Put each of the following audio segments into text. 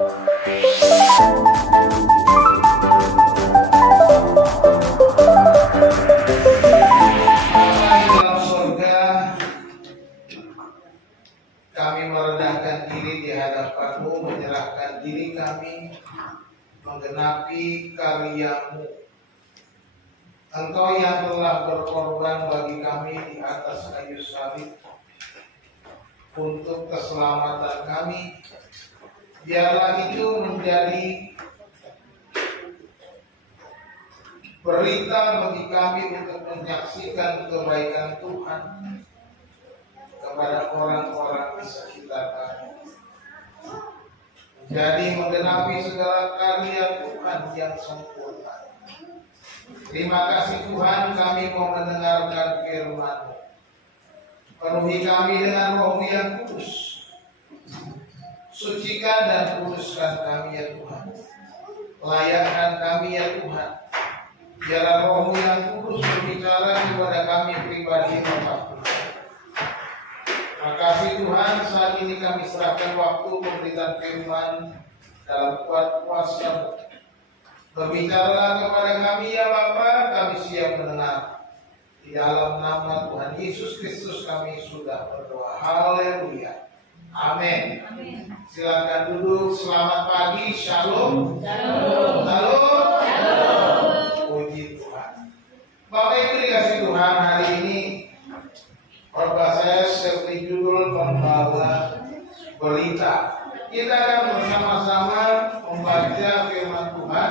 Kami merendahkan diri di hadapan-Mu, menyerahkan diri kami menggenapi karya-Mu. Engkau yang telah berkorban bagi kami di atas kayu salib untuk keselamatan kami. Biarlah itu menjadi berita bagi kami untuk menyaksikan kebaikan Tuhan kepada orang-orang di sekitar kami. Jadi menggenapi segala karya Tuhan yang sempurna. Terima kasih Tuhan, kami mau mendengarkan firman-Mu. Penuhi kami dengan Roh-Mu yang kudus. Sucikan dan kuduskan kami ya Tuhan. Layakkan kami ya Tuhan. Biarlah Roh-Mu yang kudus berbicara kepada kami pribadi Bapak. Terima kasih Tuhan, saat ini kami serahkan waktu pemberitaan firman dalam kuasa. Berbicaralah kepada kami ya Bapa, kami siap mendengar. Di dalam nama Tuhan Yesus Kristus kami sudah berdoa. Haleluya. Amin. Silakan duduk. Selamat pagi. Shalom. Shalom. Shalom. Shalom. Puji Tuhan. Bapak Ibu dikasih Tuhan, hari ini khotbah saya seperti judul pembawa berita. Kita akan bersama-sama membaca firman Tuhan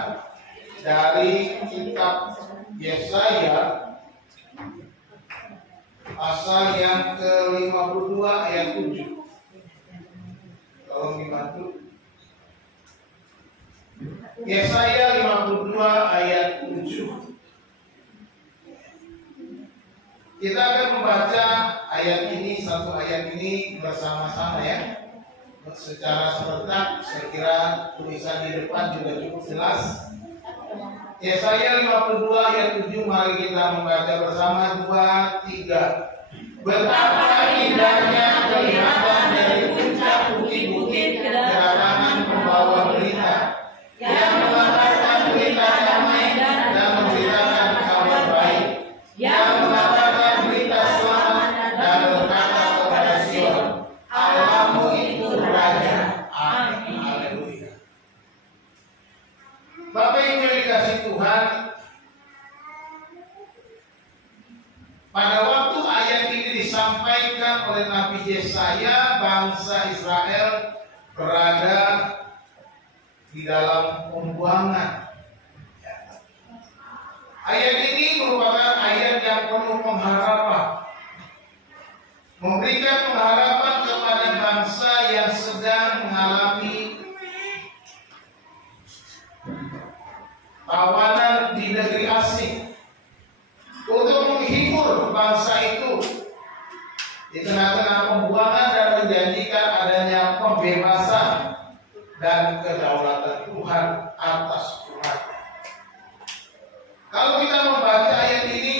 dari kitab Yesaya pasal yang ke-52 ayat 7. Tolong dibantu. Yesaya 52 ayat 7. Kita akan membaca ayat ini, satu ayat ini bersama-sama ya. Secara serentak, saya kira tulisan di depan juga cukup jelas. Yesaya 52 ayat 7, mari kita membaca bersama. 2, 3. Betapa indahnya kelihatan dari puncak bukit-bukit kedatangan pembawa berita yang mengabarkan berita damai dan memberitakan kabar baik, yang mengabarkan berita selamat dan berkata kepada Sion, Allahmu itu Raja. Amin. Haleluya. Bapak Ibu yang dikasih Tuhan, pada waktu ayat ini disampaikan oleh Nabi Yesaya, bangsa Israel berada di dalam pembuangan. Ayat ini merupakan ayat yang penuh pengharapan, memberikan pengharapan kepada bangsa yang sedang mengalami tawanan di negeri asing, untuk menghibur bangsa itu di tengah-tengah pembuangan dan menjanjikan adanya pembebasan dan kedaulatan Tuhan atas umatnya. Kalau kita membaca ayat ini,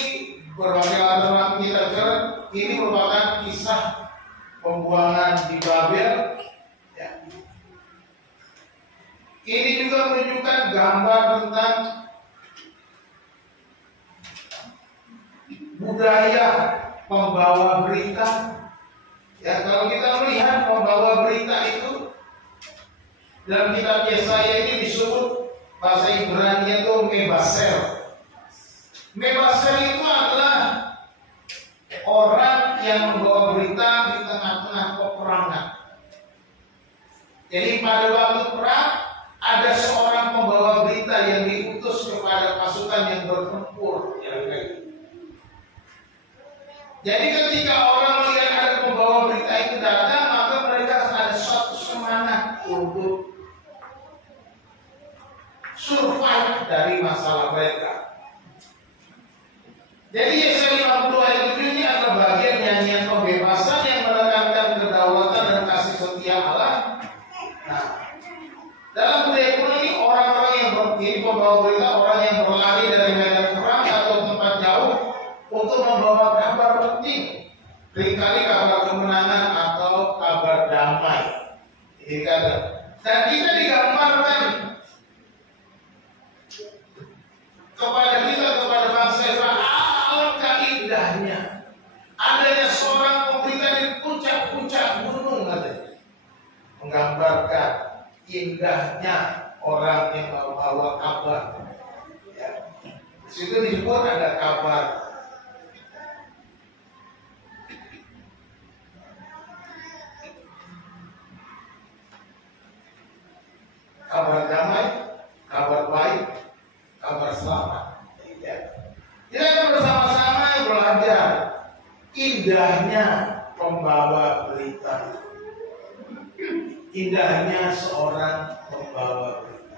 berbagai latar kita lihat, ini merupakan kisah pembuangan di Babel. Ya. Ini juga menunjukkan gambar tentang budaya pembawa berita. Ya, kalau kita melihat pembawa berita itu dalam kitab Yesaya ini disebut bahasa Ibrani itu mebasel. Mebasel itu adalah orang yang membawa berita di tengah-tengah peperangan. Jadi pada waktu perang ada seorang pembawa berita yang diutus kepada pasukan yang bertempur. Jadi ketika orang melihat ada pembawa berita itu datang, maka mereka ada suatu semangat untuk survive dari masalah mereka. Jadi Yesaya 52 ayat 7 ini adalah bagian nyanyian pembebasan yang menekankan kedaulatan dan kasih setia Allah. Nah, dalam budaya kuno ini orang-orang yang menjadi pembawa berita, orang yang berlari dari medan perang atau tempat jauh untuk membawa kabar penting, seringkali kabar kemenangan atau kabar damai. Jadi Dan kita digambarkan kepada bangsa Israel, alangkah indahnya adanya seorang pemberita di puncak-puncak gunung, katanya, menggambarkan indahnya orang yang membawa kabar. Ya. Di situ disebut ada kabar. Kabar damai, kabar baik, kabar selamat. Ya. Kita bersama-sama belajar indahnya pembawa berita. Indahnya seorang pembawa berita.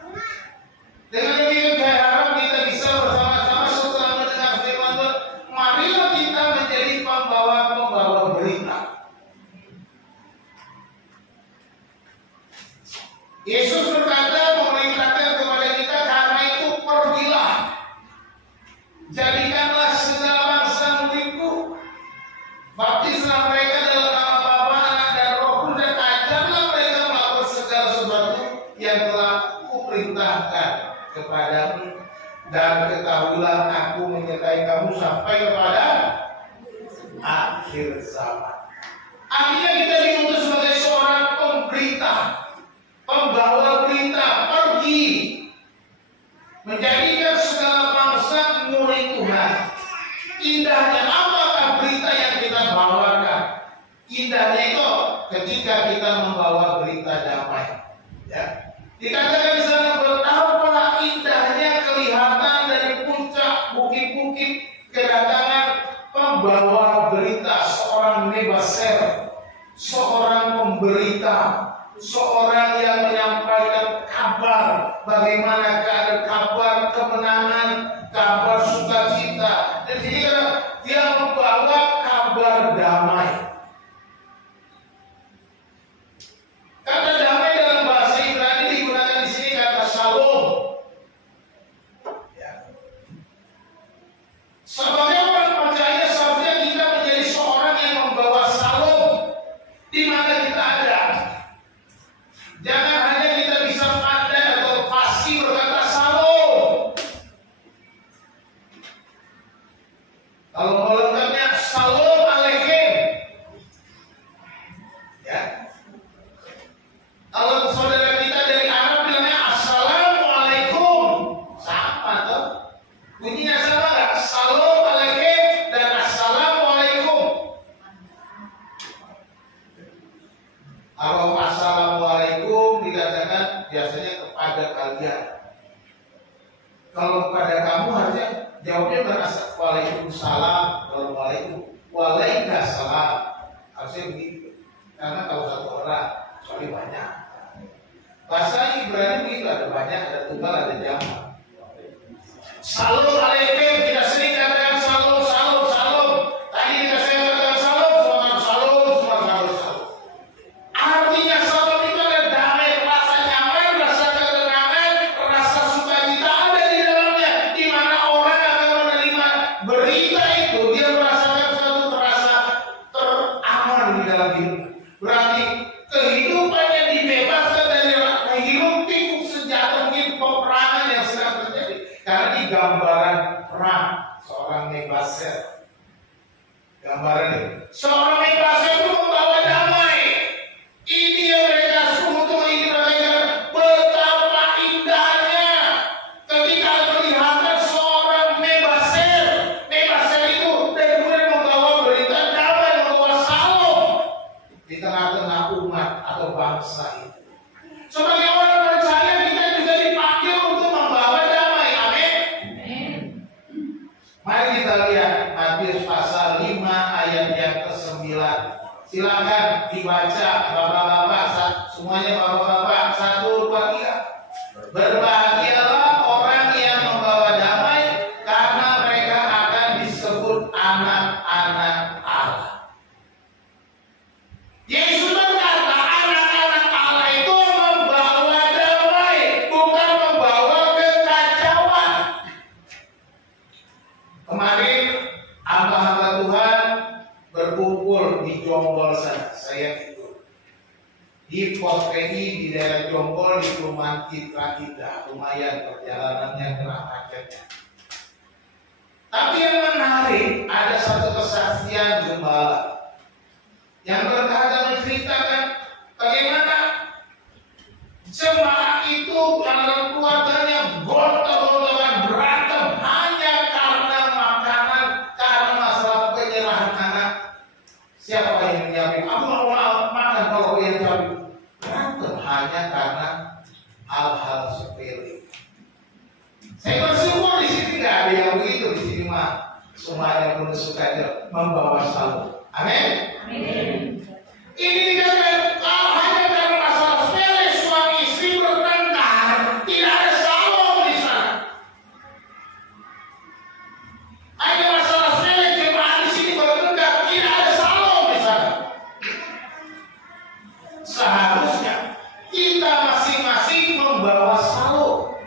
Dengan demikian saya harap kita bisa bersama-sama setelah mendengar firman Tuhan, marilah kita menjadi pembawa berita. Yesus berkata, memerintahkan kepada kita, karena itu pergilah, jadikanlah segala bangsa muridku, baptislah mereka dalam nama Bapa, Anak, dan Roh Kudus, dan ajarlah mereka melakukan segala sesuatu yang telah kuperintahkan kepadamu, dan ketahuilah aku menyertai kamu sampai kepada akhir zaman. Artinya kita diutus sebagai seorang pemberita, pembawa berita, pergi menjadikan segala bangsa murid Tuhan. Indahnya apakah berita yang kita bawakan? Indahnya itu ketika kita membawa berita damai. Ya. Dikatakan di sana, betapa indahnya kelihatan dari puncak bukit-bukit kedatangan pembawa berita, seorang nebaser, seorang pemberita, seorang yang menyampaikan kabar, bagaimana keadaan, kabar kemenangan, kabar sukacita. Dan jadi dia membawa kabar damai. Kata damai dalam bahasa Ibrani digunakan di sini kata shalom. Ya. Sebagai orang percaya, seharusnya kita menjadi seorang yang membawa shalom di mana kita ada. Jangan hanya kita bisa pandai atau fasih berkata shalom. Kalau mau lengkapnya shalom alaikum. Ya. Kalau saudara kita dari Arab bilangnya assalamualaikum, sama tuh. Bunyinya sama nggak? Shalom alaikum dan assalamualaikum. Kalau assalamualaikum dikatakan biasanya kepada kalian. Kalau kepada kamu harusnya jawabnya berasal waalaikumsalam, waalaikumsalam. Harusnya begitu. Karena kalau satu orang, kecuali banyak. Bahasa Ibrani begitu, ada banyak, ada tunggal, ada jamak. Shalom alaikum, kita sering katakan shalom, shalom, shalom. Tadi kita sering katakan shalom, semua shalom, semua shalom, shalom. Artinya shalom itu ada damai, rasa nyaman, rasa ketenangan, rasa sukacita ada di dalamnya. Di mana orang akan menerima berita itu, dia merasakan suatu rasa teraman di dalam hidup. Berarti kehidupannya dibebaskan dari hidup pikuk senjata, mungkin peperangan yang sedang terjadi. Karena di gambaran perang seorang nebaser, gambaran ini seorang nebaser itu membawa damai. Ini yang mereka suruh ini mereka, betapa indahnya ketika kelihatan seorang nebaser. Nebaser itu dari kemudian membawa berita damai, membawa shalom di tengah-tengah umat atau bangsa itu. Sebagai orang percaya kita juga dipanggil untuk membawa damai. Amin. Mari kita lihat Matius pasal 5 ayat yang ke-9. Silakan dibaca bapak-bapak, semuanya bapak-bapak, 1, 2, 3. Berbahagialah orang yang membawa damai, karena mereka akan disebut anak-anak Allah. Yesus berkata anak-anak Allah itu membawa damai, bukan membawa kekacauan. Kemarin hamba-hamba Tuhan berkumpul di Jonggol sana, saya ikut di POS PI di daerah Jonggol di perumahan Citra Indah. Lumayan perjalanannya kena macetnya. Tapi yang menarik, ada satu kesaksian gembala yang berkata menceritakan bagaimana jemaat itu dalam keluarganya gontok-gontokan berantem hanya karena makanan, karena masalah penyerahan anak. Siapa yang menjamin? Aku mau makan kalau yang jamin. Berantem hanya karena hal-hal sepele. Saya bersyukur di sini nggak ada yang begitu, di sini mah semuanya penuh sukacita membawa salur. Amin. Amin. Ini dikatakan hanya karena masalah sepele suami istri bertengkar, tidak ada salur di sana. Hanya masalah sepele jemaat di sini bertengkar, tidak ada salur di sana. Seharusnya kita masing-masing membawa salur.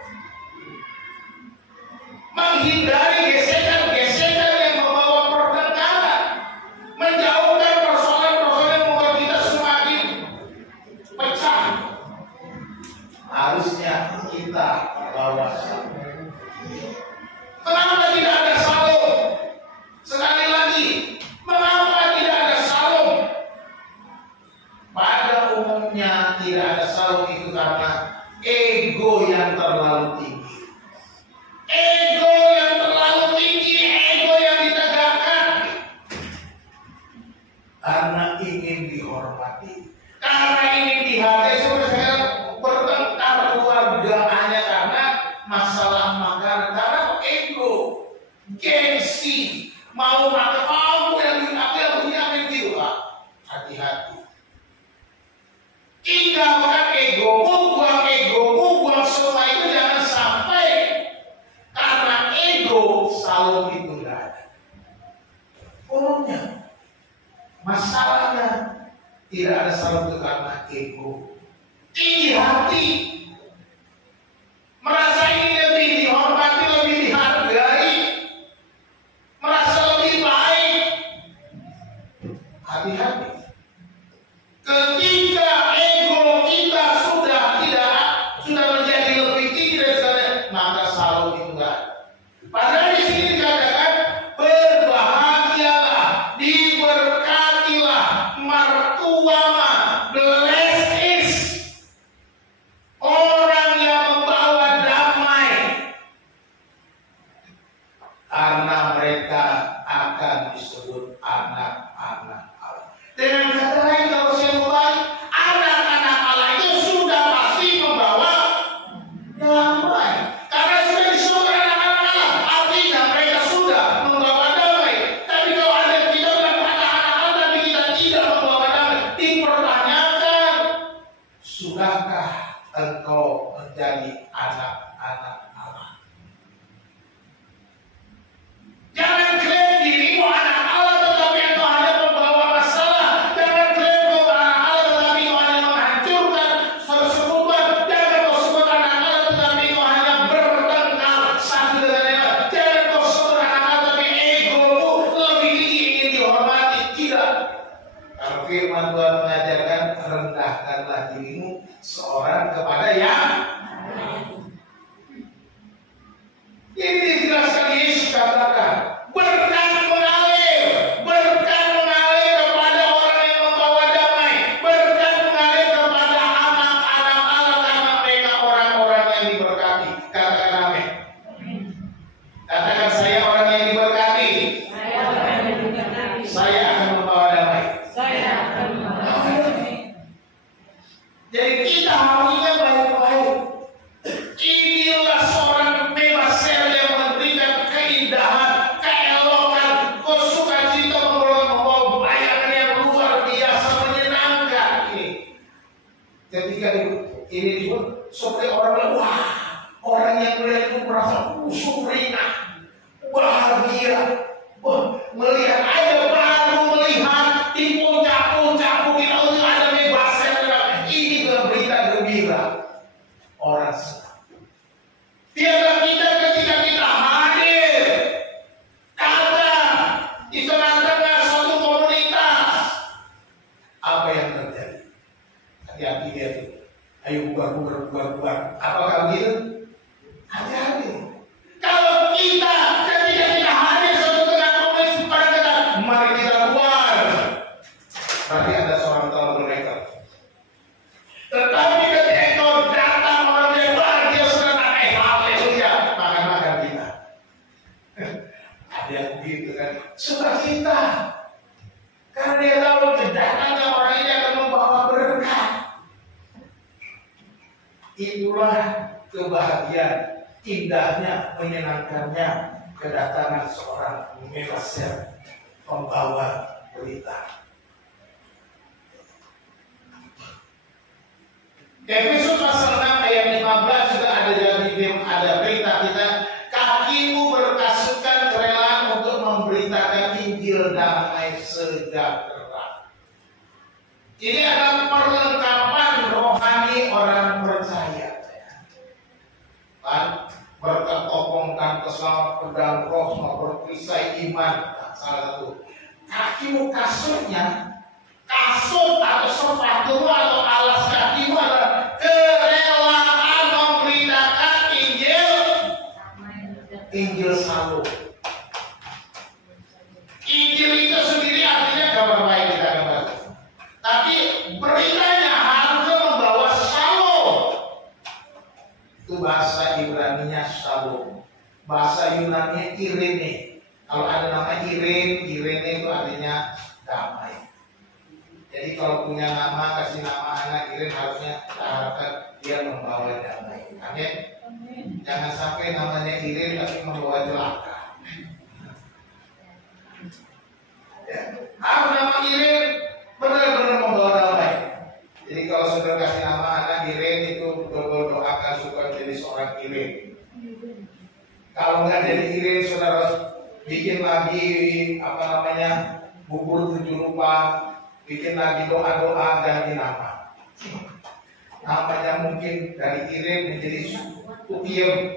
Menghindari gesekan-gesekan yang membawa pertengkaran, menjauhkan persoalan-persoalan yang membuat kita semakin pecah. Harusnya kita membawa salur. Kenapa tidak ada salur? Sekali lagi, mengapa tidak ada salur? Pada umumnya tidak ada salur itu karena ego yang terlalu tinggi. Ego yang terlalu tinggi, ego yang ditegakkan. Karena ingin dihormati, karena ingin dihargai. Sebenarnya bertengkar keluarga hanya karena masalah makanan, karena ego, gengsi, mau makan aku yang punya gitu Pak. Hati-hati. Tinggalkan egomu, buang semua itu, jangan sampai karena ego salur itu tidak ada. Umumnya masalahnya tidak ada salur itu karena ego, tinggi hati, merasa ini lebih dihormati, lebih dihargai, merasa lebih baik. Hati-hati. Ketika ego kita sudah menjadi lebih tinggi dari sana, maka salur itu enggak. Padahal di sini dikatakan berbahagialah, diberkatilah mertuamu, blessed is orang yang membawa damai, karena mereka akan disebut anak-anak Allah. Dengan kata lain, kalau saya mulai, anak-anak Allah itu sudah pasti membawa damai. Karena sudah disebut anak-anak Allah, artinya mereka sudah membawa damai. Tapi kalau ada kita bilang anak-anak Allah tapi kita tidak membawa damai, dipertanyakan, sudahkah engkau menjadi anak-anak Allah? Jangan klaim dirimu anak Allah tetapi engkau hanya membawa masalah. Jangan klaim kau anak Allah tetapi kau hanya menghancurkan persekutuan. Jangan kau sebut anak Allah tetapi kau hanya bertengkar satu dengan yang lain. Jangan kau sebut anak Allah tapi egomu lebih tinggi, ingin dihormati. Tidak. Karena firman Tuhan mengajarkan, rendahkanlah dirimu seorang kepada yang ini dijelaskan. Yesus katakan berkat mengalir kepada orang yang membawa damai, berkat mengalir kepada anak-anak Allah karena mereka orang-orang yang diberkati. Katakan amin. Katakan, saya orang yang diberkati. Saya akan membawa damai. Jadi kita harusnya baik-baik. Inilah seorang bebas yang memberikan keindahan, keelokan, sukacita, membawa bayangan yang luar biasa menyenangkan ini. Ketika ini disebut seperti orang, wah, orang yang melihat itu merasa sumringah, bahagia, melihat ada baru, melihat di puncak-puncak bukit itu ada bebas. Ini berita gembira. Orang senang. Biarlah kita ketika kita hadir, ada di tengah-tengah suatu komunitas, apa yang terjadi? Hati-hati dia itu. Ayo bubar. Apakah begitu? Hati-hati. Kalau kita ketika kita hadir suatu tengah komunis pada kata mari kita keluar, berarti ada seorang troublemaker. Tetapi ketika engkau datang orang lebar, dia sudah naik haleluya, makan kita. Ada yang begitu kan? Sukacita. Karena dia tahu kedatangan orang ini akan membawa berkat. Itulah kebahagiaan, indahnya, menyenangkannya kedatangan seorang Mesias, pembawa berita. Efesus pasal 6 ayat 15 juga ada berita kita, kakimu berkasutkan kerelaan untuk memberitakan Injil damai sejahtera. Ini adalah perlengkapan rohani orang percaya. Kan berketopongkan keselamatan pedang roh berperisai iman. Salah satu. Kakimu kasutnya, kasut atau sepatu atau alas kakimu adalah kerelaan memberitakan Injil Shalom. Injil itu sendiri artinya kabar baik kita kabar. Tapi beritanya harusnya membawa Shalom. Itu bahasa Ibrani-nya Shalom. Bahasa Yunani Irene. Kalau ada nama Irene itu artinya damai. Jadi kalau punya nama, kasih nama anak Irene, harusnya kita harapkan dia membawa damai. Amin. Jangan sampai namanya Irene tapi membawa celaka. Ya. Harus nama Irene benar-benar membawa damai. Jadi kalau saudara kasih nama anak Irene itu doakan supaya jadi seorang Irene. Kalau nggak jadi Irene, saudara bikin lagi bubur 7 rupa, bikin lagi doa-doa ganti nama. Namanya mungkin dari Irene menjadi Utiem.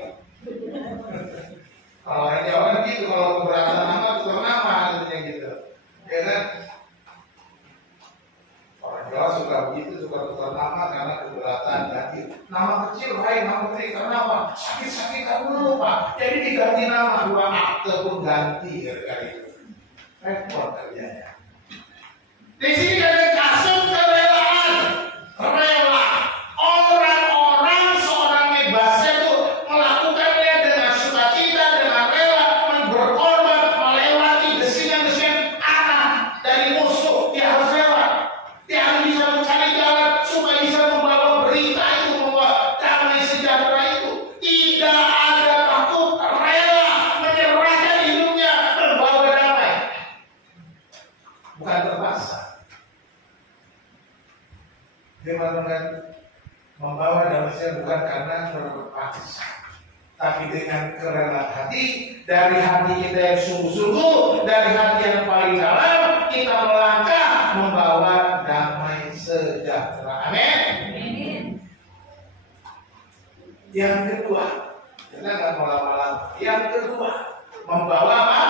Kalau orang Jawa kan gitu, kalau keberatan nama tukar nama artinya gitu, ya kan? Orang Jawa suka begitu, suka tukar nama karena keberatan ganti nama kecil, nama kecil karena apa? Sakit kamu lupa, jadi diganti nama, 2 akte pun ganti gara-gara itu. Repot kerjanya. Di sini ada kasut kerelaan, rela. Orang-orang seorang Mesias itu melakukannya dengan sukacita, dengan rela, berkorban, melewati desingan-desingan anak dari musuh. Dia harus rela. Dia harus bisa mencari jalan supaya bisa membawa berita itu, membawa damai sejahtera itu. Tidak ada takut, rela menyerahkan hidupnya membawa damai. Bukan terpaksa. Teman-teman, membawa damai bukan karena terpaksa, tapi dengan kerelaan hati, dari hati kita yang sungguh-sungguh, dari hati yang paling dalam, kita melangkah membawa damai sejahtera. Amin. Yang kedua, kita nggak mau lama-lama. Yang kedua, membawa apa?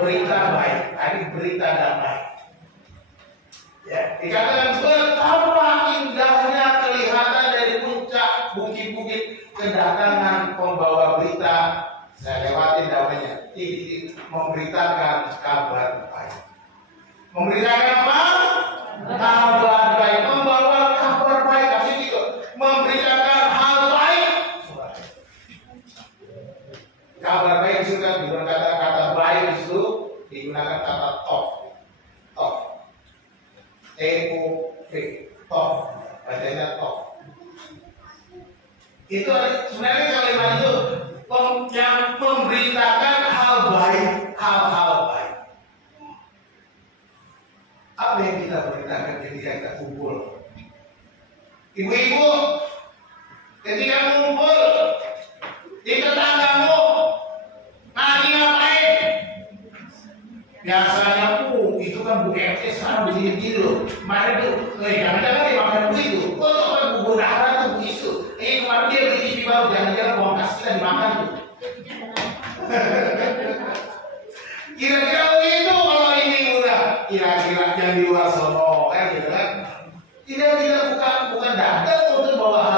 Berita baik. Ini berita damai. Ya, dikatakan betapa indahnya kelihatan dari puncak bukit-bukit kedatangan pembawa berita. Saya lewatin namanya. Memberitakan kabar baik. Memberitakan apa? Kabar baik. Membawa kabar baik. Kasih gitu. Memberitakan hal baik. Kabar baik juga digunakan kata baik itu digunakan kata tof. T-O-V, tof, bacanya tof. Itu sebenarnya kalimat itu yang memberitakan hal baik, hal-hal baik. Apa yang kita beritakan ketika kita kumpul? Ibu-ibu, ketika kumpul di tetanggamu, lagi ngapain? Biasanya itu kan Bu RT sekarang begini loh. Kemarin tuh, jangan-jangan dia makan begitu. Oh, itu kan Bu Dahra tuh begitu. Kemarin dia beli TV baru, jangan-jangan mau kasih kita dimakan tuh. Kira-kira begitu kalau ini udah kira-kira yang di luar sono kan gitu kan. Tidak bukan datang untuk bawa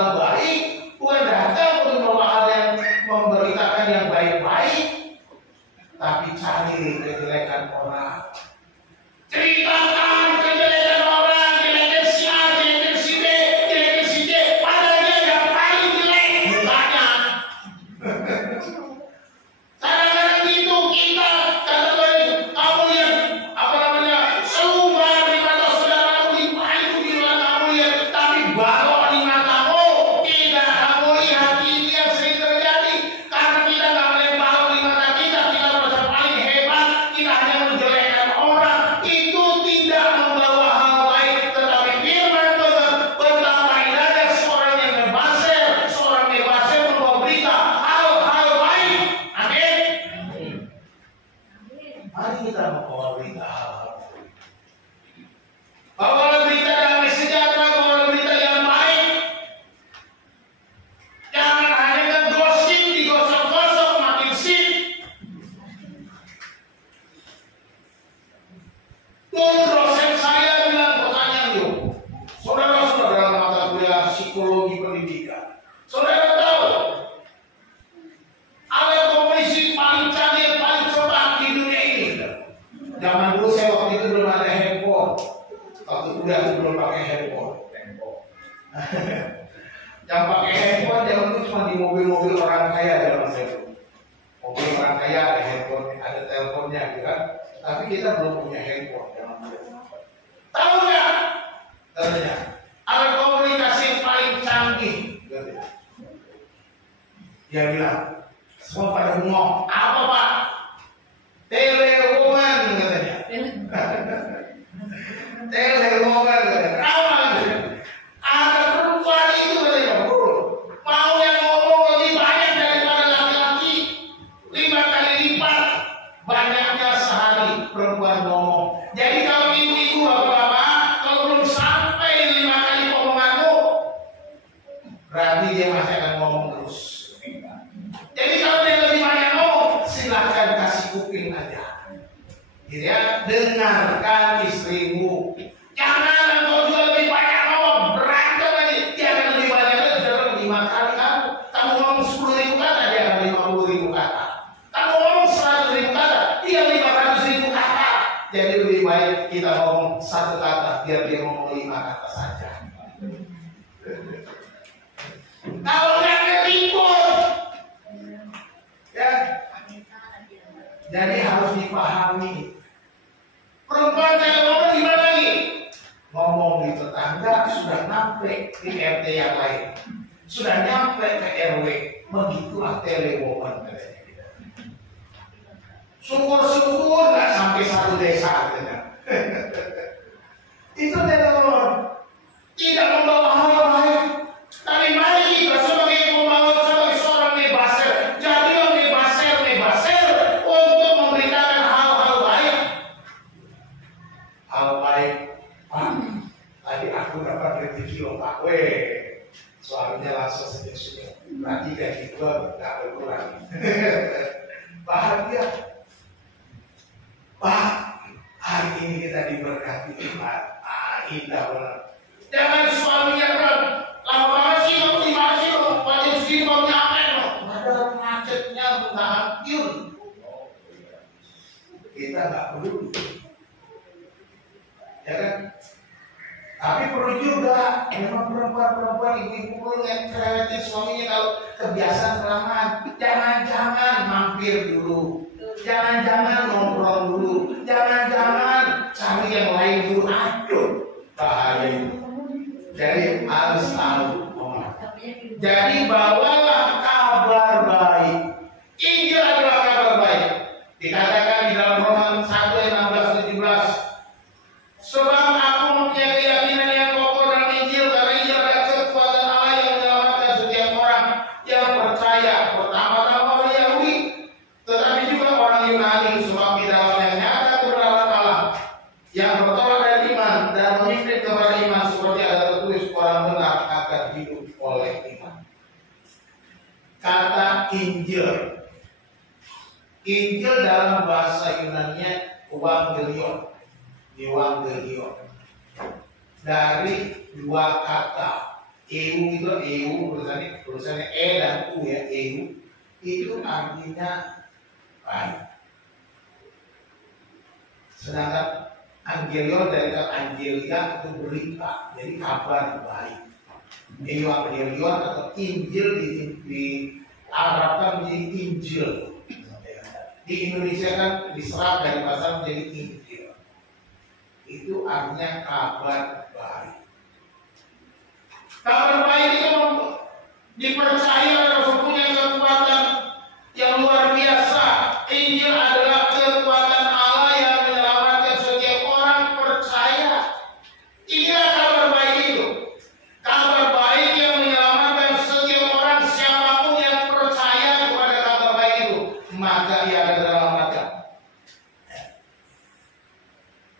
psikologi pendidikan. Saudara tahu, alat komunikasi paling canggih, paling cepat di dunia ini. Zaman dulu saya waktu itu belum ada handphone. Waktu kuliah aku belum pakai handphone. Yang pakai handphone zaman itu cuma di mobil-mobil orang kaya zaman saya dulu. Mobil orang kaya ada handphone, ada teleponnya, gitu kan? Tapi kita belum punya handphone zaman dulu. Tahu nggak? Katanya, alat komunikasi yang paling canggih. Dia bilang, semua pada ngomong, apa Pak? Telewoman katanya. Telewoman katanya. Kenapa? Ada perempuan itu katanya, bro. Mau yang ngomong lebih banyak daripada laki-laki, 5 kali lipat banyaknya sehari perempuan ngomong. Jadi kalau ibu-ibu bapak-bapak, kalau belum sampai 5 kali omonganmu, berarti dia masih akan ngomong terus. Jadi kalau dia lebih banyak ngomong, silahkan kasih kuping aja. Gitu ya, dengarkan istrimu. Jangan engkau juga lebih banyak ngomong, berantem lagi. Dia akan lebih banyak lagi, sudah 5 kali kamu. Kamu ngomong 10.000 kata, dia akan 50.000 kata. Kamu ngomong 100.000 kata, dia 500.000 kata. Jadi lebih baik kita ngomong 1 kata, biar dia ngomong 5 kata saja. Kalau nggak ribut, ya. Jadi harus dipahami. Perempuan saya ngomong di mana lagi? Ngomong di tetangga sudah nyampe di RT yang lain, sudah nyampe ke RW. Begitulah telewoman katanya. Syukur-syukur nggak sampai 1 desa katanya. Itu telewoman. Tidak membawa hal baik. Tapi mari kita sebagai pembawa, sebagai seorang nebaser, jadilah nebaser untuk memberitakan hal-hal baik. Hal baik, Pak, tadi aku dapat rezeki loh Pak. Suaminya langsung senyum-senyum. Berarti gaji gua nggak berkurang. Bahagia. Pak, hari ini kita diberkati Tuhan. Indah banget. Jangan suaminya bilang, lama banget sih kamu di mana sih lo? Wajib sih mau nyampe lo. Padahal macetnya bukan hancur. Kita nggak peduli, ya kan? Tapi perlu juga, memang perempuan-perempuan ibu-ibu yang kerewetin suaminya kalau kebiasaan kelamaan. Jangan-jangan mampir dulu, jangan-jangan nongkrong dulu, jangan-jangan cari yang lain dulu. Aduh, bahaya itu. Jadi harus tahu. Jadi bawalah kabar baik. Injil adalah kabar baik. Dikatakan di dalam Roma 1:16-17. Sebab aku mempunyai keyakinan yang kokoh dalam Injil, karena Injil adalah kekuatan Allah yang menyelamatkan setiap orang yang percaya. Pertama-tama orang Yahudi, tetapi juga orang Yunani, sebab di dalam yang nyata kebenaran Allah yang bertolak dari iman dan memimpin kepada iman, seperti ada tertulis, orang benar akan hidup oleh iman. Kata Injil, Injil dalam bahasa Yunani-nya Evangelion, dari 2 kata. Eu tulisannya E dan U ya. Eu itu artinya baik. Sedangkan Angelion dari kata Angelia itu berita, jadi kabar baik. Evangelion atau Injil diarabkan menjadi Injil. Di Indonesia kan diserap dari bahasa menjadi Injil. Itu artinya kabar baik. Kabar baik itu dipercaya dan mempunyai kekuatan yang luar biasa. Injil adalah kekuatan Allah yang menyelamatkan setiap orang percaya. Inilah kabar baik itu. Kabar baik yang menyelamatkan setiap orang, siapapun yang percaya kepada kabar baik itu, maka ia akan diselamatkan.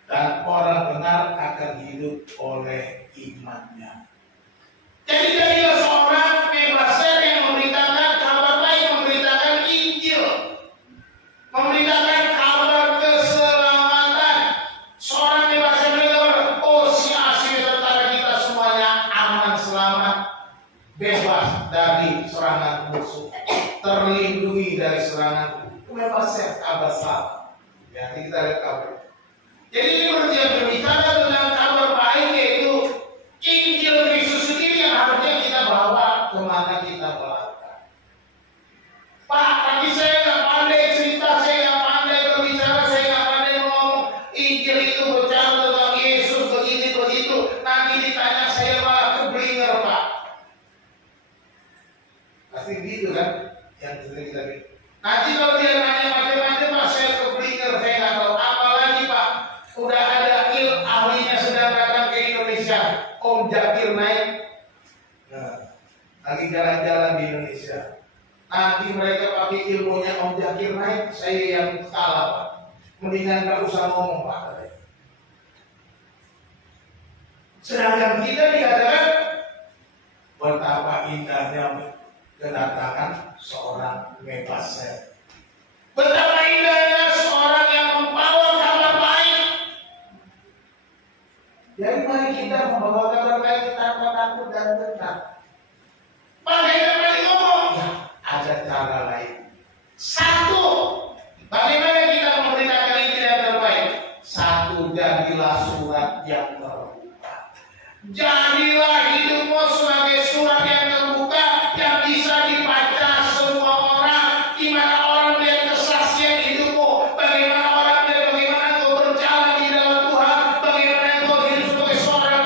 Dan orang benar akan hidup oleh imannya. Jadi jadilah bebas dari serangan musuh, terlindungi dari serangan kebebasan kabar selamat. Ya, kita lihat kabar. Jadi ini berbicara tentang kabar baik, yaitu Injil Kristus sendiri yang harusnya kita bawa kemana kita melangkah. Pak, tapi saya nggak pandai cerita, saya nggak pandai berbicara, saya nggak pandai ngomong. Injil itu berbicara tentang Yesus begini begitu. Nanti ditanya saya malah keblinger, Pak. Pasti gitu kan? Yang sering kita bilang. Nanti kalau dia nanya macam-macam, Pak, saya keblinger, saya nggak tahu. Apalagi Pak, udah ada ahlinya sedang datang ke Indonesia, Om Jakir naik. Nah, lagi jalan-jalan di Indonesia. Nanti mereka pakai ilmunya Om Jakir naik, saya yang kalah, Pak. Mendingan gak usah ngomong, Pak. Sedangkan kita dikatakan betapa indahnya kedatangan seorang Mesias. Betapa indahnya seorang yang membawa kabar baik. Jadi mari kita membawa kabar baik tanpa takut dan gentar. Bagaimana ngomong? Ya, ada cara lain. Satu, bagaimana kita memberitakan Injil yang terbaik? Satu, jadilah surat yang terbuka. Jadilah hidupmu sebagai surat yang terbuka yang bisa dibaca semua orang, di mana orang melihat kesaksian hidupmu, bagaimana orang melihat bagaimana engkau berjalan di dalam Tuhan, bagaimana engkau hidup sebagai seorang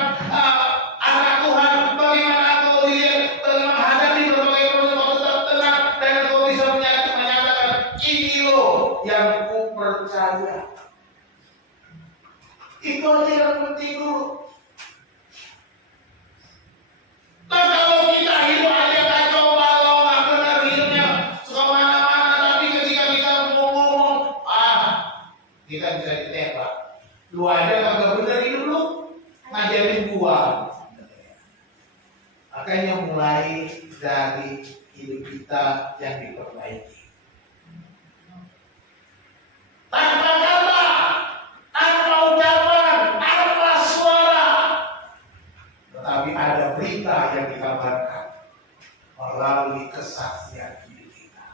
anak Tuhan, bagaimana engkau dilihat menghadapi berbagai proses tetap tenang dan engkau bisa menyatakan ini loh yang ku percaya. Itu aja yang penting dulu. Nah, kalau kita hidup aja kacau balau, nggak benar hidupnya, suka mana-mana, tapi ketika kita ngomong, kita bisa ditembak. Lu aja nggak benar hidup lu, ngajarin gua. Makanya mulai dari hidup kita yang diperbaiki. Tanpa kata, tanpa ucapan, tanpa suara, tetapi ada berita yang dikabarkan melalui kesaksian hidup kita.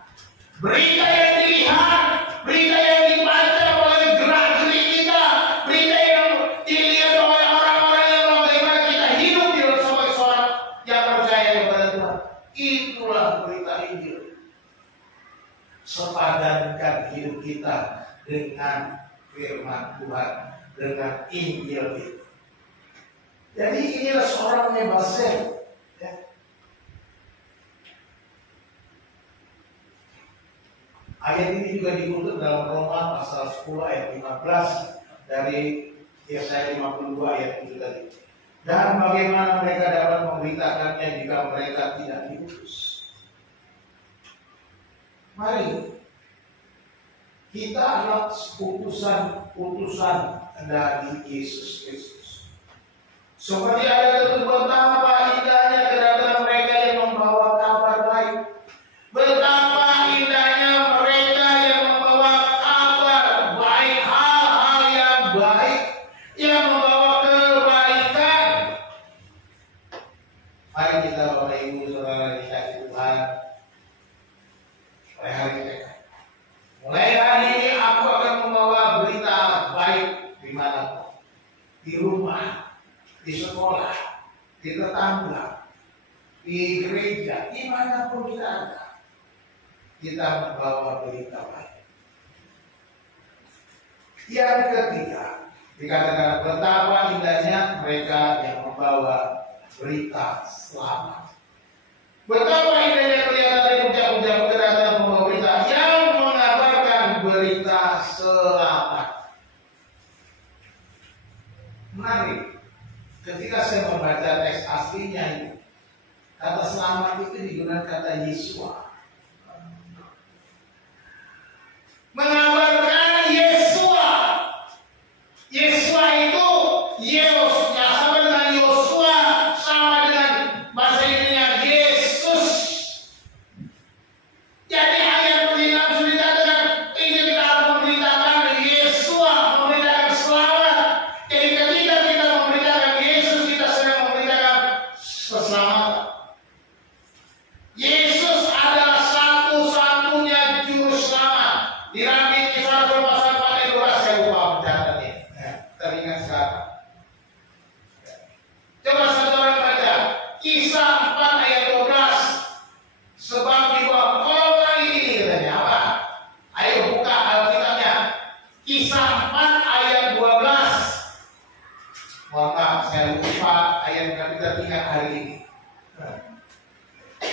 Berita yang dilihat, berita yang dibaca melalui gerak-gerik kita, berita yang dilihat oleh orang-orang yang bagaimana kita hidup di dalam sebagai seorang yang percaya kepada Tuhan. Itulah berita Injil. Sepadankan hidup kita dengan firman Tuhan, dengan Injil itu. Jadi inilah seorang Mesias. Ya. Ayat ini juga dikutip dalam Roma pasal 10 ayat 15 dari Yesaya 52 ayat 7 tadi. Dan bagaimana mereka dapat memberitakannya jika mereka tidak diutus? Mari kita adalah utusan dari Yesus Kristus. Seperti ada betapa indahnya kedatangan mereka yang membawa kabar baik. Betapa indahnya mereka yang membawa kabar baik, hal-hal yang baik, yang membawa kebaikan. Mari kita Bapak Ibu Saudara dikasih Tuhan. Mulai hari ini aku akan membawa berita baik di mana? Di rumah, di sekolah, di tetangga, di gereja, dimanapun kita ada, kita membawa berita baik. Yang ketiga, dikatakan betapa indahnya mereka yang membawa berita selamat. Betapa indahnya kelihatan dari ucap-ucap kedatangan membawa berita yang mengabarkan berita selamat. Mari, ketika saya membaca teks aslinya ini, kata selamat itu digunakan kata Yesua. Mengabarkan Yesua. Yesua itu Yesus, sama dengan Yosua, sama dengan bahasa Indonesia Yesus. Jadi ayat pertama sudah dikatakan ini kita harus memberitakan Yesua, memberitakan selamat. Jadi ketika kita memberitakan Yesus, kita sedang memberitakan keselamatan.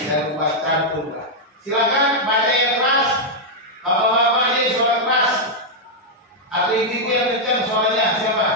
Jangan lupa cantumkan. Silakan baca yang keras. Bapak-bapak ini suara keras. Atau ibu yang kencang suaranya siapa?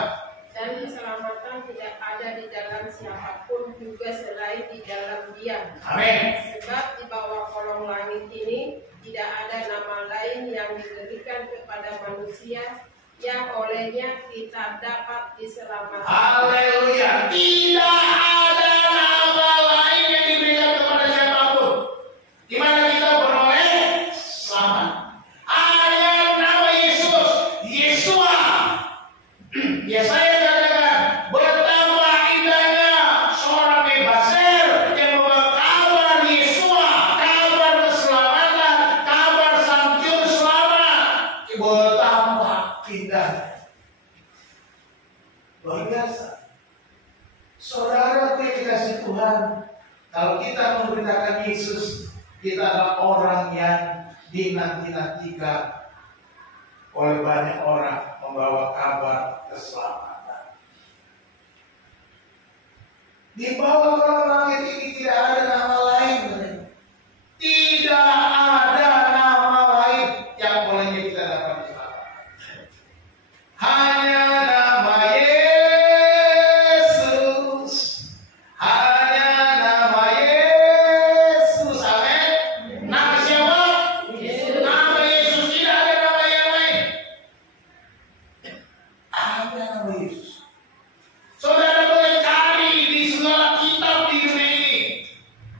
Dan keselamatan tidak ada di dalam siapapun juga selain di dalam Dia. Amin. Sebab di bawah kolong langit ini tidak ada nama lain yang diberikan kepada manusia yang olehnya kita dapat diselamatkan. Haleluya. Tidak ada nama lain yang diberikan kepada siapapun di mana kita beroleh selamat. Hanya nama Yesus, Yesua. Yesaya katakan, betapa indahnya seorang Mebaser yang membawa kabar Yesua, kabar keselamatan, kabar Sang Juru Selamat. Betapa indah. Luar biasa. Saudara yang dikasih Tuhan, kalau kita memberitakan Yesus, kita adalah orang yang dinanti-nantikan oleh banyak orang, membawa kabar keselamatan. Di bawah kolong langit ini tidak ada nama lain. Tidak ada nama lain yang olehnya kita dapat diselamatkan. Hanya nama Yesus. Hanya nama Yesus. Amin. Nama siapa? Yesus. Nama Yesus. Tidak ada nama yang lain. Hanya nama Yesus. Saudara boleh cari di segala kitab di dunia ini.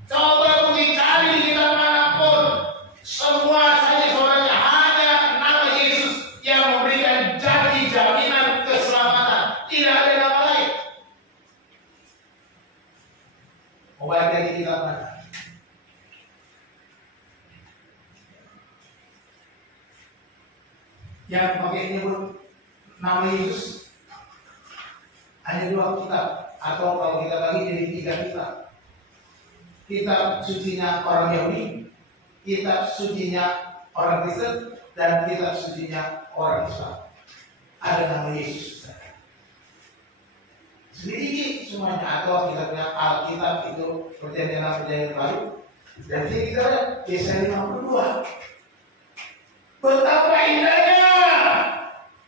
Coba boleh cari di kitab manapun. Semua saja saudara hanya nama Yesus yang memberikan janji jaminan keselamatan. Tidak ada nama lain. Mau baca di kitab mana? Yang pakai nyebut nama Yesus hanya 2 kitab, atau kalau kita bagi jadi 3 kitab. Kitab sucinya orang Yahudi, kitab sucinya orang Kristen, dan kitab sucinya orang Islam. Ada nama Yesus. Sedikit semuanya, atau kitabnya Alkitab itu perjanjian baru. Dan sini kita lihat Yesaya 52. Betapa indahnya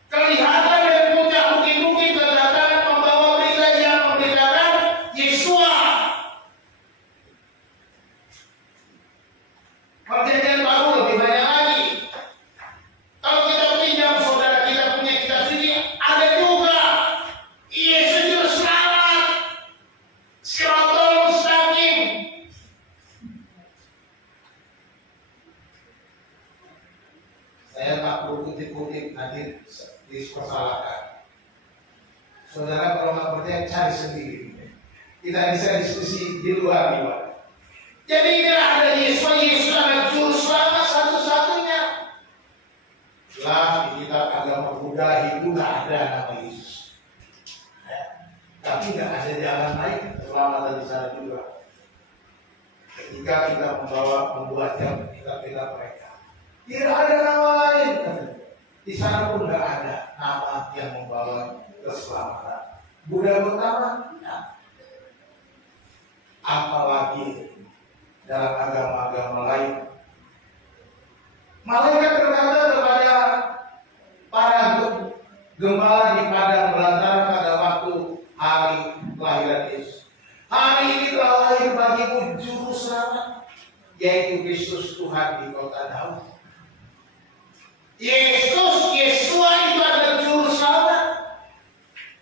kelihatan dari puncak bukit-bukit kedatangan membawa berita yang memberitakan Yesua. Perjanjian baru lebih banyak lagi. Kalau kita pinjam saudara kita punya kitab suci, ada juga Yesus Juru Selamat, Siratul Mustaqim. Saya tak perlu kutip-kutip nanti dipersalahkan. Saudara kalau nggak percaya cari sendiri. Kita bisa diskusi di luar. Jadi tidak ada Yesus, Yesus adalah Juru Selamat satu-satunya. Jelas di kitab agama Buddha itu nggak ada nama Yesus. Ya. Tapi nggak ada jalan lain keselamatan di sana juga. Ketika kita membuat kitab-kitab mereka. Tidak ada nama lain. Di sana pun tidak ada nama yang membawa keselamatan. Buddha pertama, tidak. Apalagi dalam agama-agama lain. Malaikat berkata kepada para gembala di padang belantara pada waktu hari kelahiran Yesus. Hari ini telah lahir bagimu Juru Selamat, yaitu Kristus Tuhan di kota Daud. Yesus, Yesua itu adalah Juru Selamat.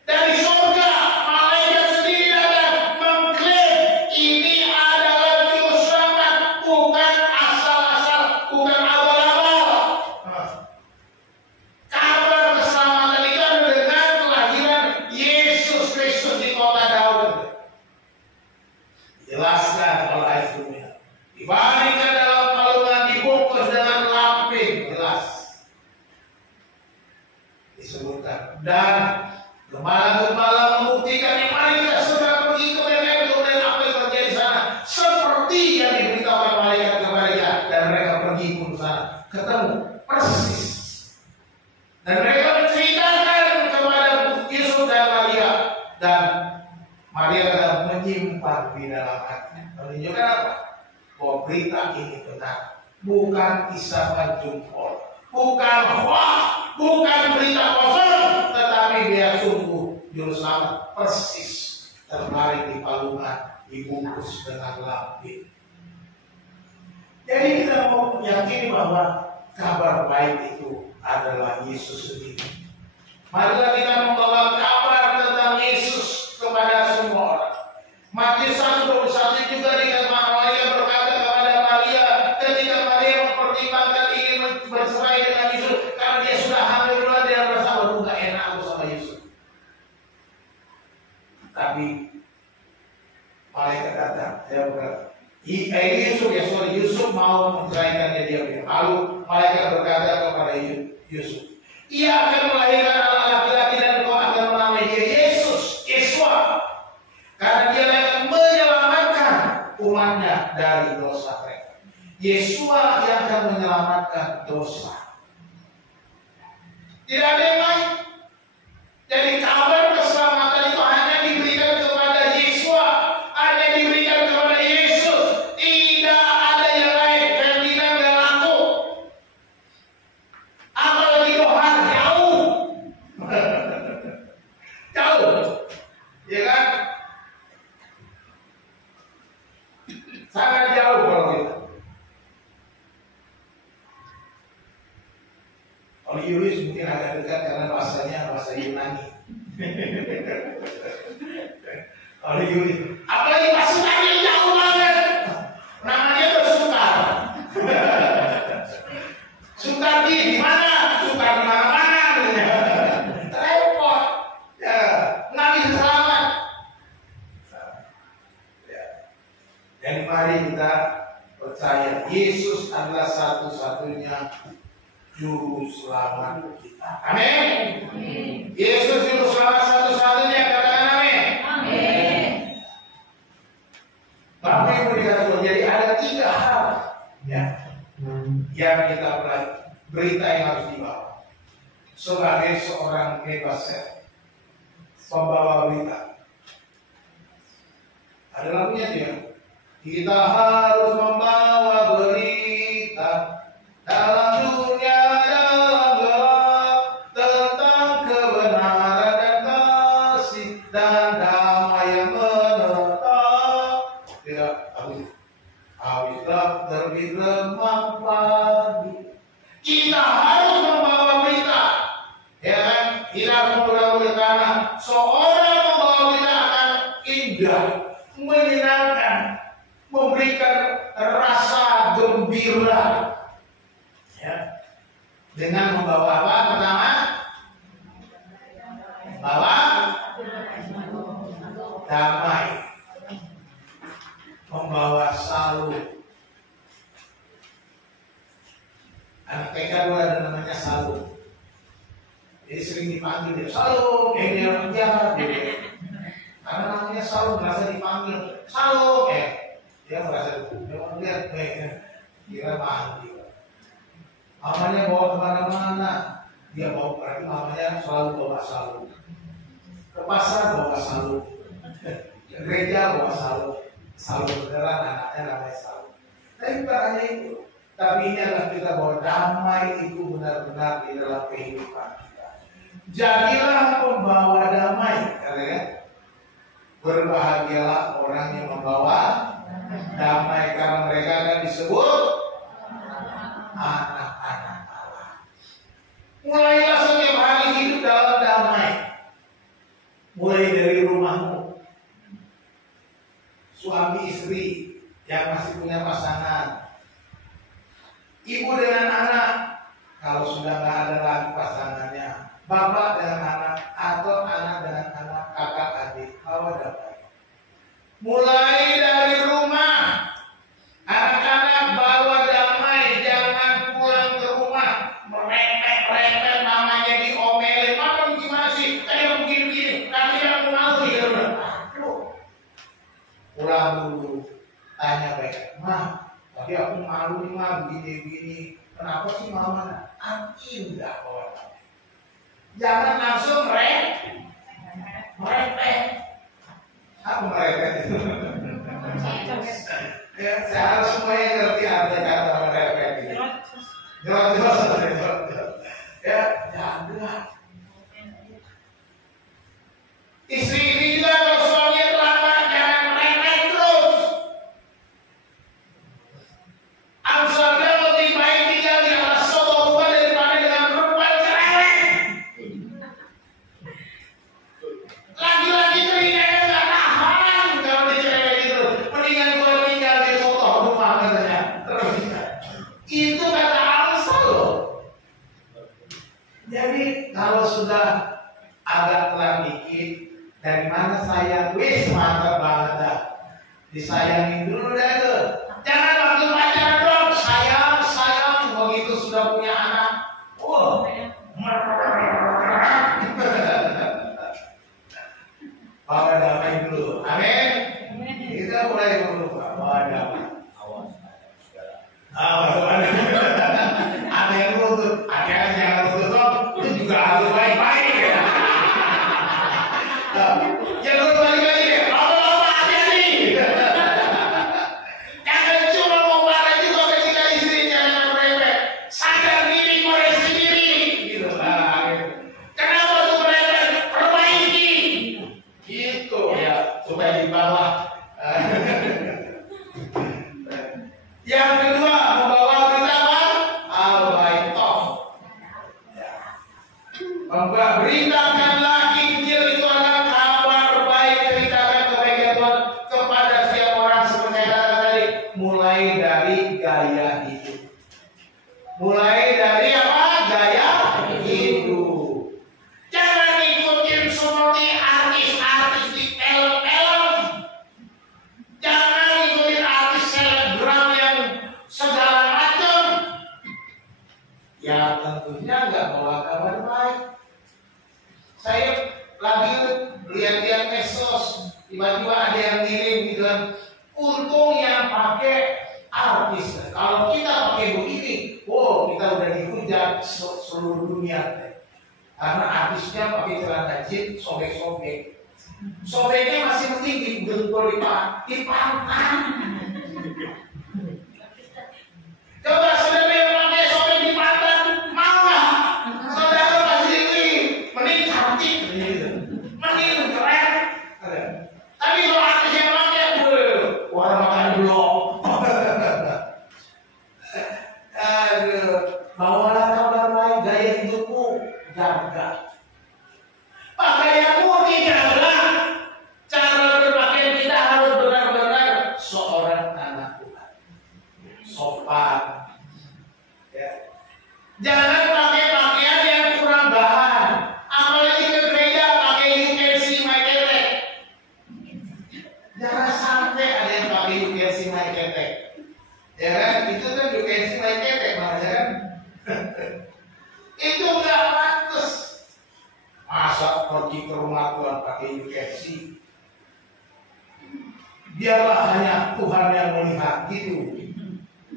Dari surga, malaikat sendiri datang mengklaim ini adalah Juru Selamat, bukan asal-asal, bukan abal-abal. Kabar keselamatan itu adalah dengan kelahiran Yesus Kristus di kota Daud. Jelaskan oleh ayat dunia. Dibandingkan dalam palungan dibungkus dengan lampin, jelas disebutkan. Dan gembala-gembala membuktikan yang mana kita sudah pergi ke Bethlehem, kemudian apa yang terjadi di sana seperti yang diberitakan malaikat kepada dia, dan mereka pergi pun ke sana ketemu persis, dan mereka menceritakan kepada Yusuf dan Maria, dan Maria telah menyimpan di dalam hatinya. Menunjukkan apa? bahwa berita ini benar, bukan isapan jempol, bukan hoax, bukan berita kosong, tetapi biar sungguh juru selamat persis terbaring di palungan, dibungkus dengan lapis. Jadi kita mau yakini bahwa kabar baik itu adalah Yesus sendiri. Marilah kita membawa kabar tentang Yesus kepada semua orang. Matius 1:21 juga dikatakan Maria berkata kepada Maria ketika Maria mempertimbangkan ingin bercerai dengan Yesus karena dia sudah hamil duluan, dia merasa nggak enak aku sama Yesus. Tapi malaikat datang, dia berkata, Yusuf mau menceraikannya dia. Lalu malaikat berkata kepada Yusuf, ia akan melahirkan anak laki-laki dan kau akan menamai dia Yesus, Yesua, karena dia akan menyelamatkan umatnya dari dosa mereka. Yesua yang akan menyelamatkan dosa. Tidak ada yang lain. Jadi kabar keselamatan itu hanya diberikan kepada Yesua, hanya diberikan kepada Yesus. Tidak ada yang lain. Ferdinand dan aku, apalagi Tuhan, jauh, jauh, ya kan? Sangat jauh kalau kita. Kalau Yulius mungkin agak dekat karena bahasanya bahasa Yunani. Kalau Yulius, apalagi pasukannya jauh banget. Namanya Sukar. Sukar di mana? Sukar di mana-mana. Repot. Ya, nggak bisa selamat. Dan mari kita percaya Yesus adalah satu-satunya juru selamat kita. Amin. Yesus juru selamat satu-satunya. Katakan amin. Amin. Bapak Ibu dikatakan, jadi ada 3 hal ya, yang kita pelajari. Berita yang harus dibawa sebagai seorang megaser, pembawa berita. Ada lagunya dia. Kita harus membawa berita dalam dunia dalam gelap tentang kebenaran dan kasih dan damai yang menetap. Tidak habislah terbit remang pagi. Kita harus membawa berita, ya kan? Kita harus membawa berita karena seorang membawa berita akan indah, menyenangkan, memberikan rasa gembira, ya. Dengan membawa apa? Pertama, membawa damai, membawa salut. Anak TK dulu ada namanya salut. Jadi sering dipanggil dia, salut, dia orang jahat, karena namanya salut, merasa dipanggil, salut, dia merasa dia lihat, kira manggil. Mamanya bawa kemana-mana, dia bawa, berarti mamanya selalu bawa salut. Ke pasar bawa salut, ke gereja bawa salut, salut beneran anaknya namanya salut. Tapi bukan hanya itu, tapi ini adalah kita bahwa damai itu benar-benar di dalam kehidupan kita. Jadilah pembawa damai, kalian. Berbahagialah orang yang membawa damai karena mereka akan disebut anak-anak Allah. Mulailah setiap hari hidup dalam damai. Mulai dari rumahmu, suami istri yang masih punya pasangan, ibu dengan anak, kalau sudah nggak ada lagi pasangannya, bapak dengan anak, atau anak dengan anak, kakak adik, bawa damai. Mulai dari rumah, anak-anak bawa damai, jangan pulang ke rumah merepet-repet, namanya diomelin, mama gimana sih, tadi aku begini-begini, nanti aku mau nih, pulang dulu, tanya baik, ma, tapi aku malu nih ma, begini-begini, kenapa sih mama? Indah bawa damai. Jangan langsung merepet. Apa merepet itu? Ya, saya harus semuanya ngerti arti kata merepet ini. Jelas. Ya, jangan. Istri juga kalau suaminya terlambat jangan merepet terus. Amsalnya lebih baik tinggal di atas sofa daripada dengan perempuan cerewet. Lagi-lagi telinganya nggak tahan kalau dicerewet itu. Mendingan gua tinggal di sofa rumah katanya. Terus itu kata Amsal loh. Jadi kalau sudah agak telat dikit, dari mana sayang? Wis mantap banget dah. Disayangin dulu dah itu. Jangan waktu pacaran dong, sayang, begitu sudah punya anak. Bawa damai dulu. Amin. Kita mulai berubah. Bawa damai. Awas. Ada yang lutut, ada yang jangan lutut dong. Itu juga harus baik-baik ya. Yang lutut baik-baik ya. Lama-lama hati-hati. Jangan cuma mau marah juga ketika istrinya yang merepet. Sadar diri, koreksi diri. Gitu lah. Kenapa tuh merepet? Perbaiki. Gitu ya, supaya di bawah. Yang kedua, membawa berita apa? Al-Baitoh. Beritakanlah Injil itu adalah kabar baik, ceritakan kebaikan Tuhan kepada setiap orang seperti yang kata tadi. Mulai dari gaya hidup. Mulai dari apa? Gaya hidup. Jangan ikutin seperti artis-artis di film-film. Jangan ikutin artis selebgram yang segala macam. Ya tentunya nggak bawa kabar baik. Saya lagi lihat-lihat medsos, tiba-tiba ada yang ngirim gitu kan. Untung yang pakai artis. Kalau kita pakai begini, kita udah dihujat seluruh dunia. Karena artisnya pakai celana jeans, sobek-sobek. Sobeknya masih penting dibentul di pantat. Coba saudara yang pakai sobek di pantat, mau nggak? Saudara pasti ini mending cantik, mending keren. Tapi kalau artis yang pakai, orang makan blok. Aduh, bawalah kabar baik, gaya hidupmu jaga. Pakaianmu dijaga. Cara berpakaian kita harus benar-benar seorang anak Tuhan. Sopan. Ya. Jangan pakai pakaian yang kurang bahan. Apalagi ke gereja pakai you can see my ketek. Jangan sampai ada yang pakai you can see my ketek. Ya kan? Itu kan you can see my ketek, makanya kan? Itu nggak pantas. Masa pergi ke rumah Tuhan pakai you can see? Biarlah hanya Tuhan yang melihat gitu.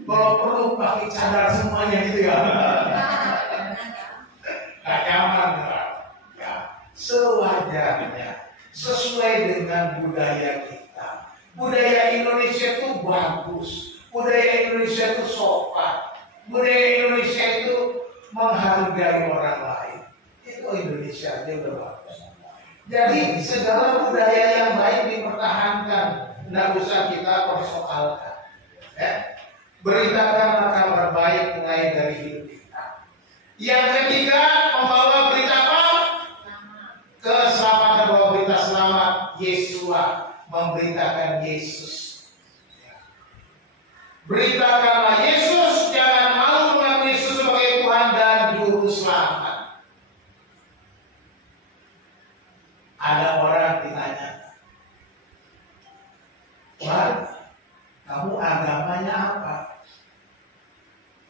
Kalau perlu pakai cadar semuanya gitu ya. Gak nyaman ya. Sewajarnya, sesuai dengan budaya kita. Budaya Indonesia itu bagus. Budaya Indonesia itu sopan. Budaya Indonesia itu menghargai orang lain. Itu Indonesia aja udah bagus. Jadi segala budaya yang baik dipertahankan, nggak usah kita persoalkan. Ya. Beritakanlah kabar baik mulai dari hidup kita. Yang ketiga, membawa berita apa? Keselamatan, membawa berita selamat. Yesua, memberitakan Yesus. Beritakanlah Yesus, jangan mau mengaku Yesus sebagai Tuhan dan Juru Selamat. Ada orang ditanya, Tuhan, kamu agamanya apa?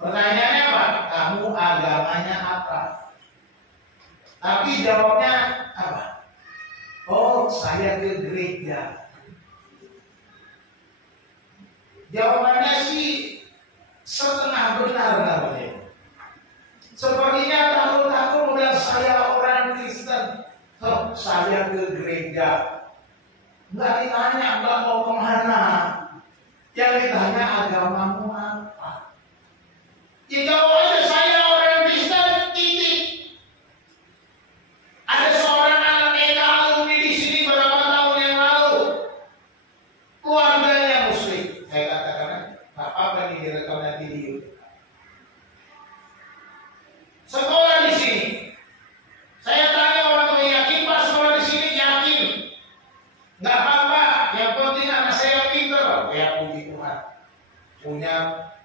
Pertanyaannya apa? Kamu agamanya apa? Tapi jawabnya apa? Oh, saya ke gereja. Jawabannya sih setengah benar namanya. Sepertinya tahun-tahun udah saya orang Kristen. Oh, saya ke gereja. Nggak ditanya Mbak mau kemana. Yang ditanya Jika aja saya orang Kristen, titik. Ada seorang anak TK alumni di sini beberapa tahun yang lalu, keluarganya Muslim. Saya katakan, nggak apa-apa nih direkam nanti di YouTube. Sekolah di sini. Saya tanya orang tua, yakin Pak sekolah di sini? Yakin. Nggak apa-apa. Yang penting anak saya pintar. Ya puji Tuhan. Punya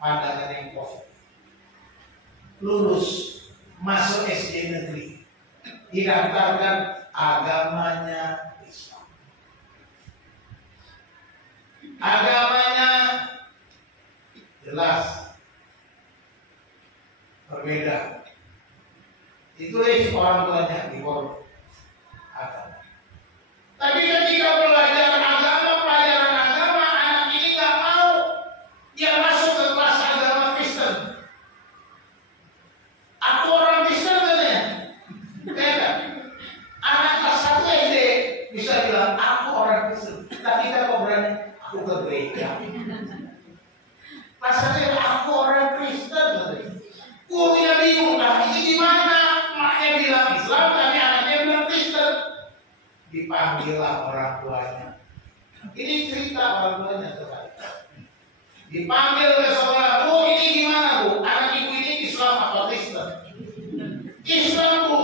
pandangan yang positif. Lulus, masuk SD negeri, didaftarkan agamanya Islam. Agamanya jelas berbeda. Ditulis orang tuanya di kolom agama. Tapi ketika belajar agama, pelajaran agama, anak ini nggak mau. Dia masuk ke kelas agama Kristen. Aku orang Kristen katanya. Tidak. Anak kelas 1 SD bisa bilang aku orang Kristen. Tapi kita kok berani aku ke gereja. Kelas 1 aku orang Kristen katanya. Gurunya bingung, nah ini gimana? Maknya bilang Islam, tapi anaknya bilang Kristen. Dipanggillah orang tuanya. Ini cerita orang tuanya terkait. Dipanggil ke sekolah, Bu, ini gimana Bu? Anak ibu ini Islam atau Kristen? Islam Bu.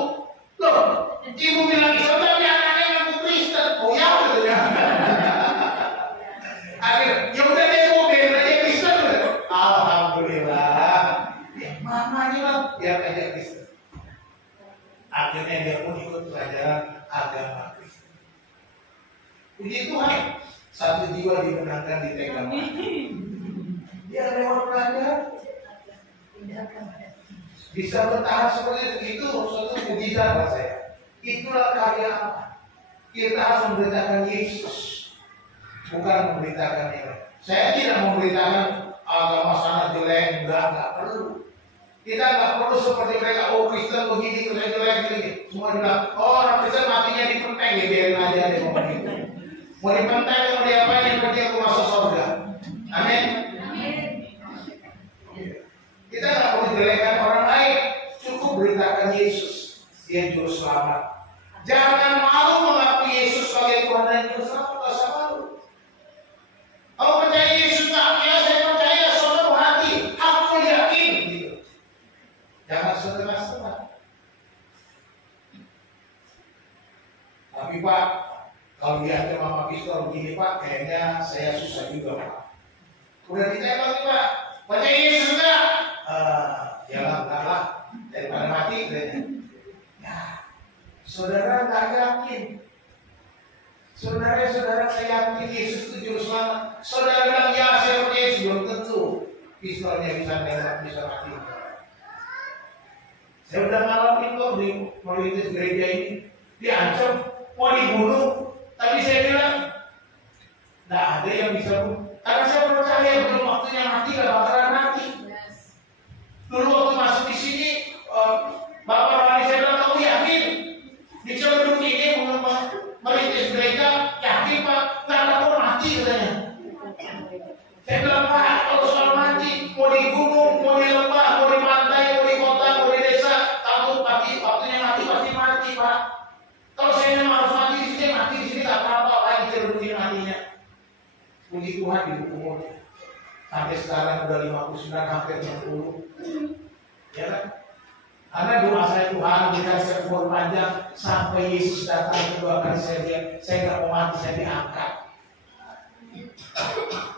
Loh, ibu bilang Islam tapi anaknya ngaku Kristen. Oh ya betul ya. Akhirnya, ya udah deh Bu, biarin aja Kristen. Alhamdulillah. Mamanya lah, biar aja Kristen. Akhirnya dia pun ikut pelajaran agama Kristen. Puji Tuhan, satu jiwa dimenangkan di TK. Dia lewat pelajaran bisa bertahan seperti itu suatu mukjizat buat saya. Itulah karya apa? Kita harus memberitakan Yesus, bukan memberitakan yang lain. Saya tidak memberitakan agama sana jelek, enggak perlu. Kita nggak perlu seperti mereka, oh Kristen begini, Kristen jelek begini. Semua bilang, oh orang Kristen matinya dipenteng, ya biarin aja deh mau begitu. Mau dipenteng, mau diapain, yang penting aku masuk surga. Amin. Kita nggak perlu jelekan orang lain, cukup beritakan Yesus, dia juru selamat. Jangan malu mengakui Yesus sebagai Tuhan dan juru selamat, nggak usah malu. Kamu percaya Yesus nggak? Ya saya percaya, saudara hati, aku yakin. Gitu. Jangan setengah-setengah. Tapi Pak, kalau lihat Mama Pistol begini Pak, kayaknya saya susah juga Pak. Udah ditembak nih Pak, percaya Yesus nggak? Ya lah, daripada mati katanya. Ya, saudara nggak yakin. Saudara saya yakin Yesus itu juru selamat. Saudara bilang ya saya percaya Yesus, belum tentu pistolnya bisa nembak, bisa mati. Saya udah ngalamin kok di merintis gereja ini, diancam mau dibunuh, tapi saya bilang nggak ada yang bisa bunuh. Karena saya percaya belum waktunya mati, gak bakalan mati. Dulu waktu masuk di sini, Bapak Rani saya bilang, kamu yakin? Di Ciledug ini merintis gereja, yakin Pak? Nggak takut mati katanya. Saya bilang, Pak, kalau soal mati, mau digunung, mau di lembah, mau di pantai, mau di kota, mau di desa, takut mati, waktunya mati pasti mati Pak. Kalau saya memang harus mati di sini nggak apa-apa lagi Ciledug ini matinya. Puji Tuhan dihukum mati. Sampai sekarang udah 59 hampir 60. Ya kan? Karena doa saya Tuhan berikan saya umur panjang sampai Yesus datang kedua kali saya lihat, saya nggak mau mati, saya diangkat.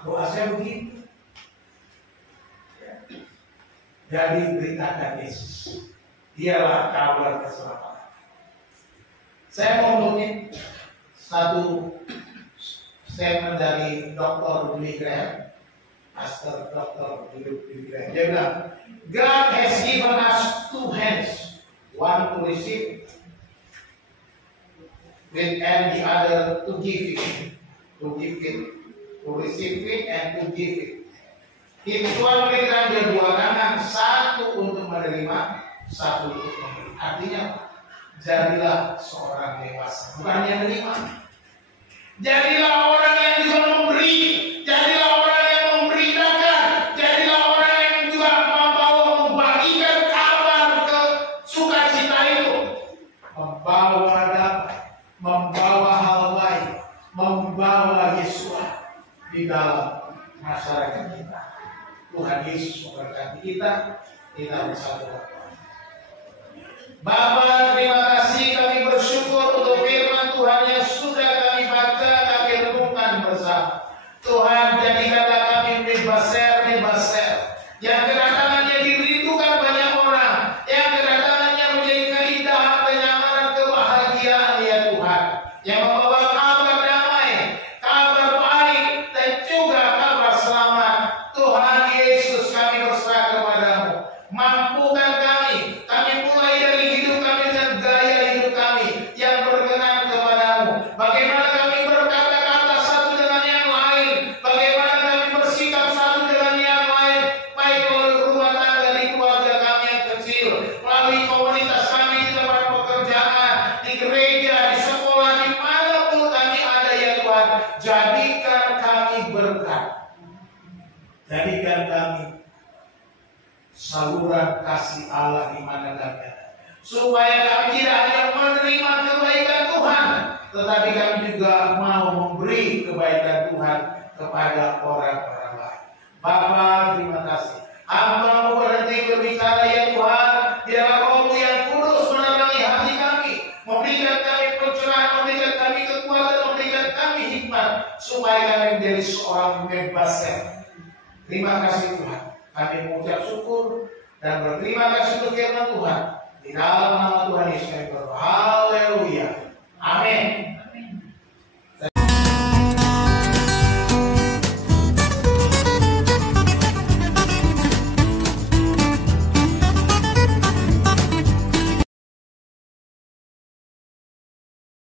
Doa saya begitu. Jadi beritakan Yesus. Dialah kabar keselamatan. Saya mau ngomongin satu statement dari Dr. Billy Graham, Pastor Dr. Billy Graham. Dia bilang, God has given us two hands, one to receive with and the other to give it, to receive it and to give it. Tuhan memberikan dia dua tangan, satu untuk menerima, satu untuk memberi. Artinya, jadilah seorang dewasa, bukan hanya menerima. Jadilah orang yang juga memberi, jadilah orang yang memberitakan, jadilah orang yang juga membawa Yesus memberkati kita. Kita bersatu. Bapa, terima kasih, kami bersyukur untuk firman Tuhan yang sudah kami baca, kami renungkan bersama. Tuhan, jadikanlah kami bebaser yang kedatangannya dirindukan banyak orang, yang kedatangannya menjadi keindahan, kenyamanan, kebahagiaan ya Tuhan, yang membawa kabar damai, kabar baik, dan juga kabar selamat. Tuhan Yesus, kami berserah kepadamu. Mampukan kami mulai dari hidup kami dengan gaya hidup kami yang berkenan kepadamu. Bagaimana kami berkata-kata satu dengan yang lain, bagaimana kami bersikap satu dengan yang lain, baik melalui rumah tangga di keluarga kami yang kecil, melalui komunitas kami di tempat pekerjaan, di gereja, di sekolah, dimanapun kami ada ya Tuhan. Jadikan kami berkat, jadikan kami saluran kasih Allah di mana kami ada, supaya kami tidak hanya menerima kebaikan Tuhan, tetapi kami juga mau memberi kebaikan Tuhan kepada orang-orang lain. Bapa, terima kasih. Hamba mau berhenti berbicara ya Tuhan, biarlah Roh-Mu yang kudus menerangi hati kami, memberikan kami pencerahan, memberikan kami kekuatan, memberikan kami hikmat, supaya kami menjadi seorang bebas. Terima kasih Tuhan. Kami mengucap syukur dan berterima kasih untuk firman Tuhan. Di dalam nama Tuhan Yesus kami berdoa. Haleluya. Amin.